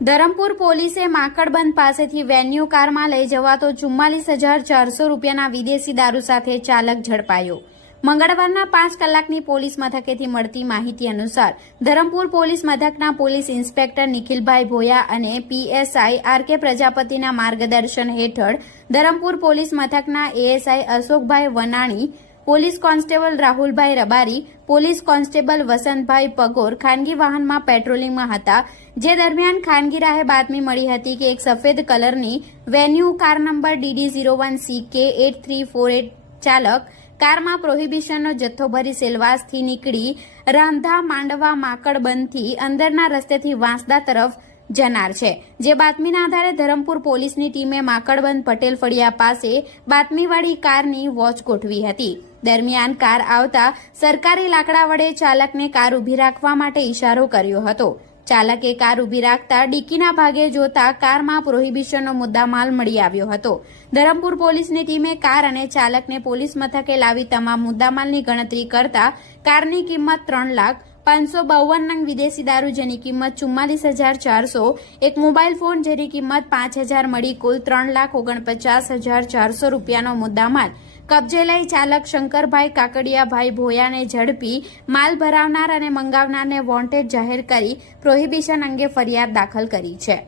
ધરમપુર પોલીસે માકડબંધ પાસેથી વેન્યુ કારમાં લઈ જવાતો ચુમ્માલીસ હજાર ચારસો રૂપિયાના વિદેશી દારૂ સાથે ચાલક ઝડપાયો. મંગળવારના પાંચ કલાકની પોલીસ મથકેથી મળતી માહિતી અનુસાર ધરમપુર પોલીસ મથકના પોલીસ ઇન્સ્પેક્ટર નિખિલભાઈ ભોયા અને પીએસઆઈ આર કે પ્રજાપતિના માર્ગદર્શન હેઠળ ધરમપુર પોલીસ મથકના ASI Ashokbhai Vanani police constable Rahulbhai Rabari, police constable Vasantbhai Pagor ખાનગી વાહનમાં પેટ્રોલિંગમાં હતા. જે દરમિયાન ખાનગી રાહે બાતમી મળી હતી કે એક સફેદ કલરની Venue car number DD zero one C K eight three four eight ચાલક કારમાં પ્રોહિબિશનનો જથ્થો ભરી સેલવાસથી નીકળી રાંધા માંડવા માકડબંધથી અંદરના રસ્તેથી વાંસદા તરફ જનાર છે. જે બાતમીના આધારે ધરમપુર પોલીસની ટીમે માકડબંધ પટેલ ફળિયા પાસે બાતમીવાળી કારની વોચ ગોઠવી હતી. દરમિયાન કાર આવતા સરકારી લાકડા વડે ચાલકને કાર ઊભી રાખવા માટે ઇશારો કર્યો હતો. ચાલકે કાર ઊભી રાખતા ડીકીના ભાગે જોતા કારમાં પ્રોહિબિશનનો મુદ્દામાલ મળી આવ્યો હતો. ધરમપુર પોલીસની ટીમે કાર અને ચાલકને પોલીસ મથકે લાવી તમામ મુદ્દામાલની ગણતરી કરતા કારની કિંમત ત્રણ લાખ, પાંચસો બાવન નંગ વિદેશી દારૂ જેની કિંમત ચુમ્માલીસ હજાર ચારસો, એક મોબાઈલ ફોન જેની કિંમત પાંચ હજાર મળી કુલ ત્રણ લાખ ઓગણપચાસ હજાર ચારસો રૂપિયાનો મુદ્દામાલ. કબજે લઈ ચાલક શંકરભાઈ કાકડિયાભાઈ ભોયાને ઝડપી માલ ભરાવનાર અને મંગાવનારને વોન્ટેડ જાહેર કરી પ્રોહિબિશન અંગે ફરિયાદ દાખલ કરી છે.